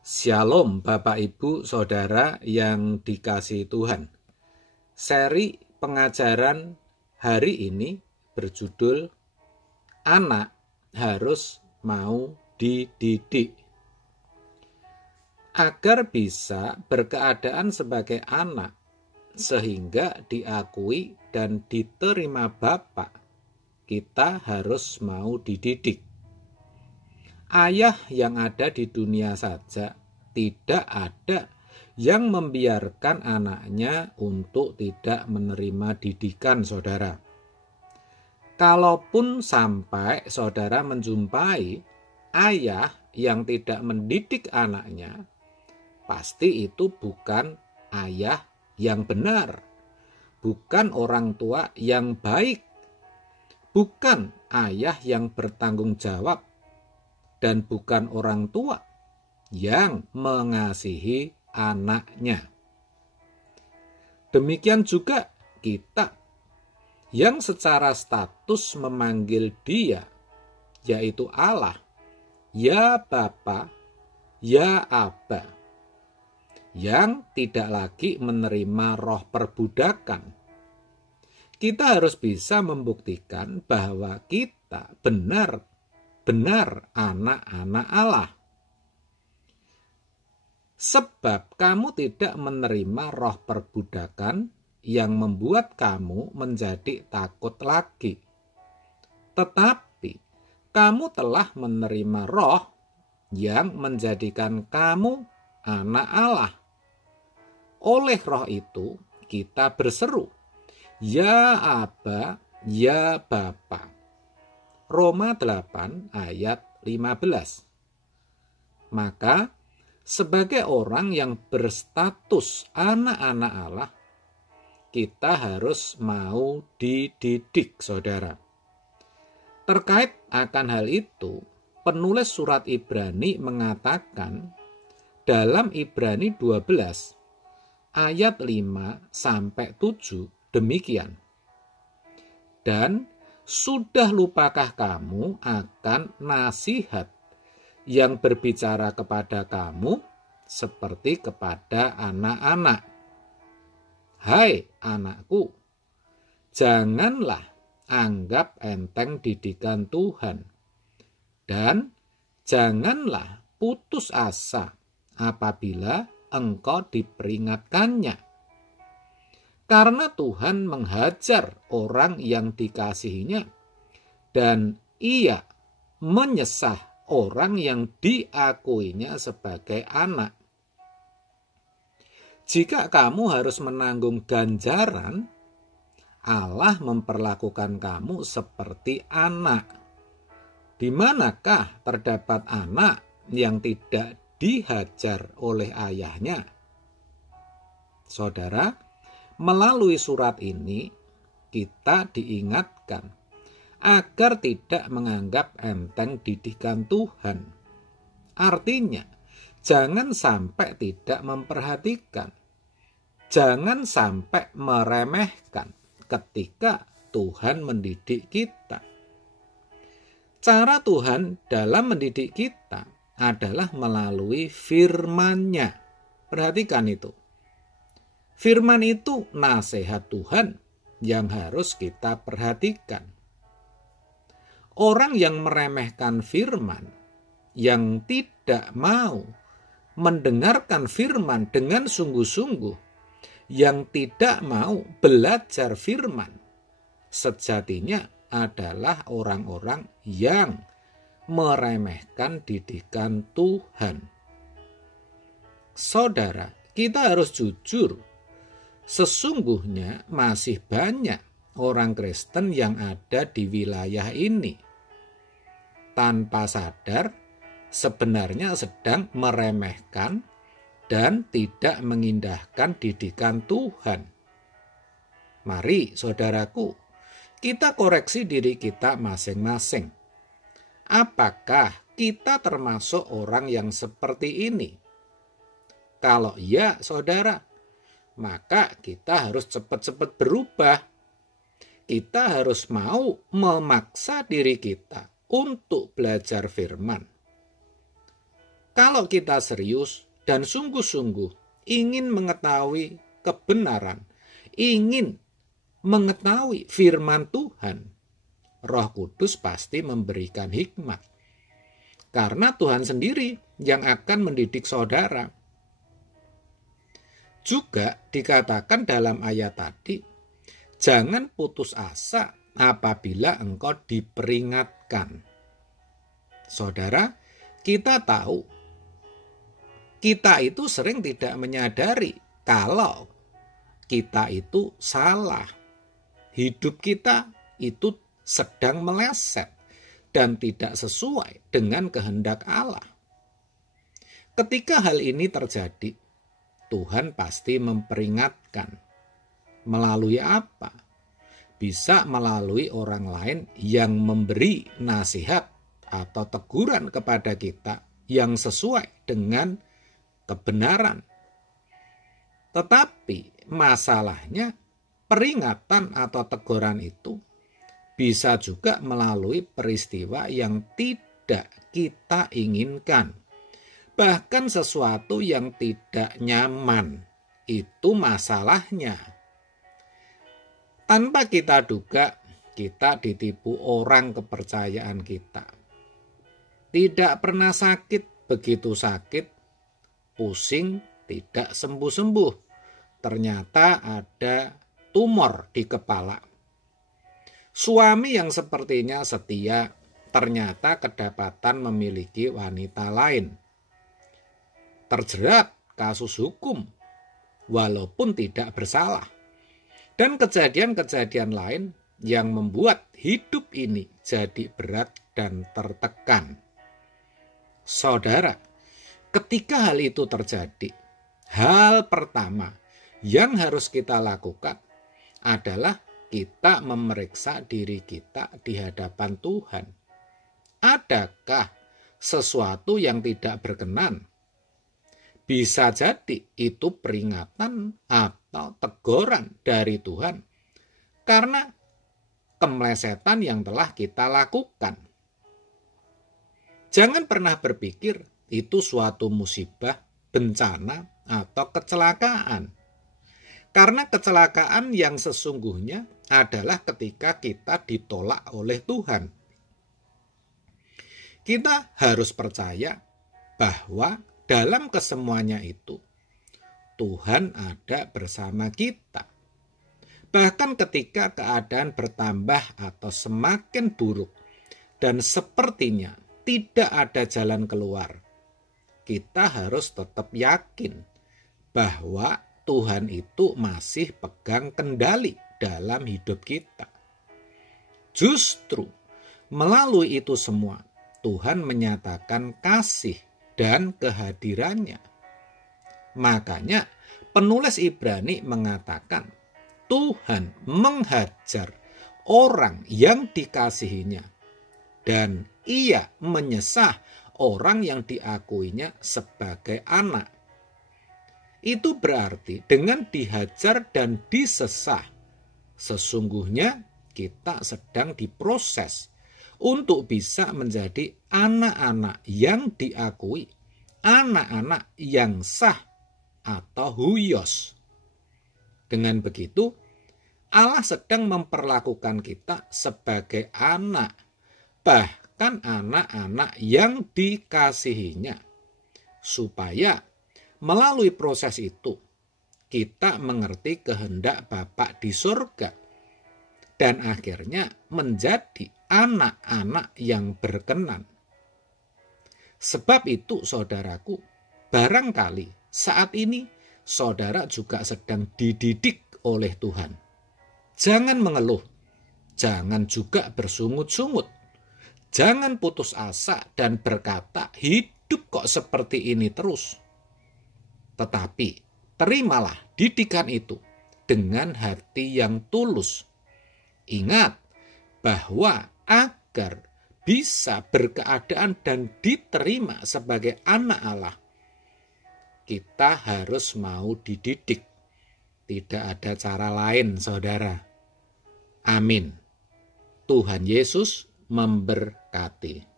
Shalom Bapak Ibu Saudara yang dikasihi Tuhan. Seri pengajaran hari ini berjudul Anak Harus Mau Dididik. Agar bisa berkeadaan sebagai anak sehingga diakui dan diterima Bapak, kita harus mau dididik. Ayah yang ada di dunia saja tidak ada yang membiarkan anaknya untuk tidak menerima didikan, saudara. Kalaupun sampai saudara menjumpai ayah yang tidak mendidik anaknya, pasti itu bukan ayah yang benar, bukan orang tua yang baik, bukan ayah yang bertanggung jawab, dan bukan orang tua yang mengasihi anaknya. Demikian juga kita yang secara status memanggil Dia, yaitu Allah, ya Bapa, ya Aba, yang tidak lagi menerima roh perbudakan. Kita harus bisa membuktikan bahwa kita benar anak-anak Allah. Sebab kamu tidak menerima roh perbudakan yang membuat kamu menjadi takut lagi. Tetapi kamu telah menerima roh yang menjadikan kamu anak Allah. Oleh roh itu kita berseru, ya Aba, ya Bapa. Roma 8 ayat 15. Maka sebagai orang yang berstatus anak-anak Allah, kita harus mau dididik, saudara. Terkait akan hal itu, penulis surat Ibrani mengatakan dalam Ibrani 12 ayat 5-7 demikian. Dan sudah lupakah kamu akan nasihat yang berbicara kepada kamu seperti kepada anak-anak? Hai anakku, janganlah anggap enteng didikan Tuhan, dan janganlah putus asa apabila engkau diperingatkannya. Karena Tuhan menghajar orang yang dikasihinya, dan Ia menyesah orang yang diakuinya sebagai anak. Jika kamu harus menanggung ganjaran, Allah memperlakukan kamu seperti anak. Di manakah terdapat anak yang tidak dihajar oleh ayahnya? Saudara, melalui surat ini kita diingatkan agar tidak menganggap enteng didikan Tuhan. Artinya, jangan sampai tidak memperhatikan, jangan sampai meremehkan ketika Tuhan mendidik kita. Cara Tuhan dalam mendidik kita adalah melalui firman-Nya. Perhatikan itu. Firman itu nasihat Tuhan yang harus kita perhatikan. Orang yang meremehkan firman, yang tidak mau mendengarkan firman dengan sungguh-sungguh, yang tidak mau belajar firman, sejatinya adalah orang-orang yang meremehkan didikan Tuhan. Saudara, kita harus jujur. Sesungguhnya masih banyak orang Kristen yang ada di wilayah ini. Tanpa sadar, sebenarnya sedang meremehkan dan tidak mengindahkan didikan Tuhan. Mari, saudaraku, kita koreksi diri kita masing-masing. Apakah kita termasuk orang yang seperti ini? Kalau iya, saudara, maka kita harus cepat-cepat berubah. Kita harus mau memaksa diri kita untuk belajar firman. Kalau kita serius dan sungguh-sungguh ingin mengetahui kebenaran, ingin mengetahui firman Tuhan, Roh Kudus pasti memberikan hikmat. Karena Tuhan sendiri yang akan mendidik saudara. Juga dikatakan dalam ayat tadi, jangan putus asa apabila engkau diperingatkan. Saudara, kita tahu, kita itu sering tidak menyadari kalau kita itu salah. Hidup kita itu sedang meleset dan tidak sesuai dengan kehendak Allah. Ketika hal ini terjadi, Tuhan pasti memperingatkan. Melalui apa? Bisa melalui orang lain yang memberi nasihat atau teguran kepada kita yang sesuai dengan kebenaran. Tetapi masalahnya, peringatan atau teguran itu bisa juga melalui peristiwa yang tidak kita inginkan. Bahkan sesuatu yang tidak nyaman. Itu masalahnya. Tanpa kita duga, kita ditipu orang kepercayaan kita. Tidak pernah sakit, begitu sakit, pusing, tidak sembuh-sembuh. Ternyata ada tumor di kepala. Suami yang sepertinya setia, ternyata kedapatan memiliki wanita lain. Terjerat kasus hukum, walaupun tidak bersalah. Dan kejadian-kejadian lain yang membuat hidup ini jadi berat dan tertekan. Saudara, ketika hal itu terjadi, hal pertama yang harus kita lakukan adalah kita memeriksa diri kita di hadapan Tuhan. Adakah sesuatu yang tidak berkenan? Bisa jadi itu peringatan atau teguran dari Tuhan karena kemelesetan yang telah kita lakukan. Jangan pernah berpikir itu suatu musibah, bencana, atau kecelakaan. Karena kecelakaan yang sesungguhnya adalah ketika kita ditolak oleh Tuhan. Kita harus percaya bahwa dalam kesemuanya itu, Tuhan ada bersama kita. Bahkan ketika keadaan bertambah atau semakin buruk dan sepertinya tidak ada jalan keluar, kita harus tetap yakin bahwa Tuhan itu masih pegang kendali dalam hidup kita. Justru melalui itu semua, Tuhan menyatakan kasih dan kehadirannya. Makanya penulis Ibrani mengatakan Tuhan menghajar orang yang dikasihinya dan ia menyesah orang yang diakuinya sebagai anak. Itu berarti dengan dihajar dan disesah, sesungguhnya kita sedang diproses untuk bisa menjadi anak-anak yang diakui, anak-anak yang sah atau huios. Dengan begitu, Allah sedang memperlakukan kita sebagai anak, bahkan anak-anak yang dikasihinya, supaya melalui proses itu kita mengerti kehendak Bapa di surga dan akhirnya menjadi anak-anak yang berkenan. Sebab itu saudaraku, barangkali saat ini saudara juga sedang dididik oleh Tuhan. Jangan mengeluh, jangan juga bersungut-sungut, jangan putus asa dan berkata hidup kok seperti ini terus. Tetapi terimalah didikan itu dengan hati yang tulus. Ingat bahwa agar bisa berkeadaan dan diterima sebagai anak Allah, kita harus mau dididik. Tidak ada cara lain, saudara. Amin. Tuhan Yesus memberkati.